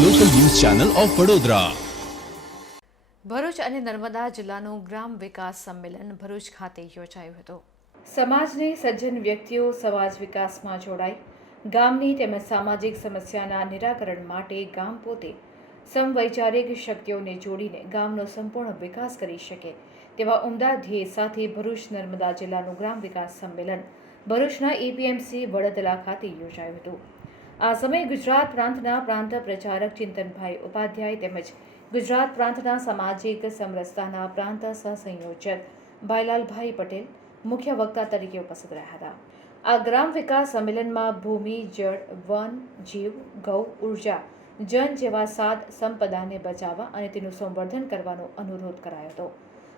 Channel of Vadodara. Bharuch અને નર્મદા જિલ્લાનું ગ્રામ વિકાસ સંમેલન ભરૂચ ખાતે યોજાયું હતું. સમાજની સજ્જન વ્યક્તિઓ સમાજ વિકાસમાં જોડાઈ ગામની તેમજ સામાજિક સમસ્યાના નિરાકરણ માટે ગામ પોતે સમવૈચારિક શક્તિઓને જોડીને ગામનો સંપૂર્ણ વિકાસ કરી શકે તેવા ઉમદા ધ્યેય સાથે ભરૂચ નર્મદા જિલ્લાનું ગ્રામ વિકાસ સંમેલન ભરૂચના એપીએમસી વડોદરા ખાતે યોજાયું હતું. આ સમયે ગુજરાત પ્રાંતના પ્રાંત પ્રચારક ચિંતનભાઈ ઉપાધ્યાય તેમજ ગુજરાત પ્રાંતના સામાજિક સમરસતાના પ્રાંત સહસંયોજક ભાઈલાલભાઈ પટેલ મુખ્ય વક્તા તરીકે ઉપસ્થિત રહ્યા હતા. આ ગ્રામ વિકાસ સંમેલનમાં ભૂમિ, જળ, વન, જીવ, ગૌ, ઊર્જા, જન જેવા સાત સંપદાને બચાવવા અને તેનું સંવર્ધન કરવાનો અનુરોધ કરાયો હતો.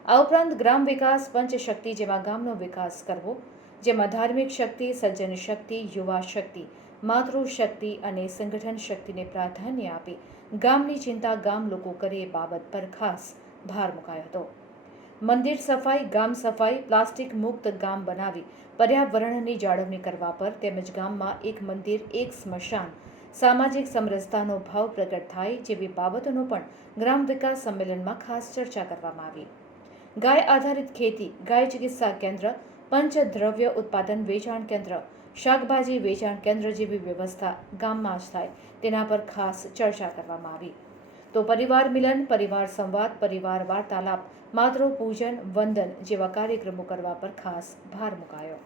આ ઉપરાંત ગ્રામ વિકાસ પંચશક્તિ જેવા ગામનો વિકાસ કરવો, જેમાં ધાર્મિક શક્તિ, સજ્જન શક્તિ, યુવા શક્તિ માતૃશક્તિ અને સંગઠન શક્તિને પ્રાધાન્ય આપી ગામની ચિંતા ગામ લોકો કરે એ બાબત પર ખાસ ભાર મુકાયો હતો. મંદિર સફાઈ, ગામ સફાઈ, પ્લાસ્ટિક મુક્ત ગામ બનાવી પર્યાવરણની જાળવણી કરવા પર તેમજ ગામમાં એક મંદિર, એક સ્મશાન, સામાજિક સમરસતાનો ભાવ પ્રગટ થાય જેવી બાબતોનો પણ ગ્રામ વિકાસ સંમેલનમાં ખાસ ચર્ચા કરવામાં આવી. ગાય આધારિત ખેતી, ગાય ચિકિત્સા કેન્દ્ર પંચદ્રવ્ય ઉત્પાદન વેચાણ કેન્દ્ર, શાકભાજી વેચાણ કેન્દ્ર જેવી વ્યવસ્થા ગામમાં જ થાય, તેના પર ખાસ ચર્ચા કરવામાં આવી. તો પરિવાર મિલન, પરિવાર સંવાદ, પરિવાર વાર્તાલાપ માતૃ પૂજન વંદન જેવા કાર્યક્રમો કરવા પર ખાસ ભાર મુકાયો.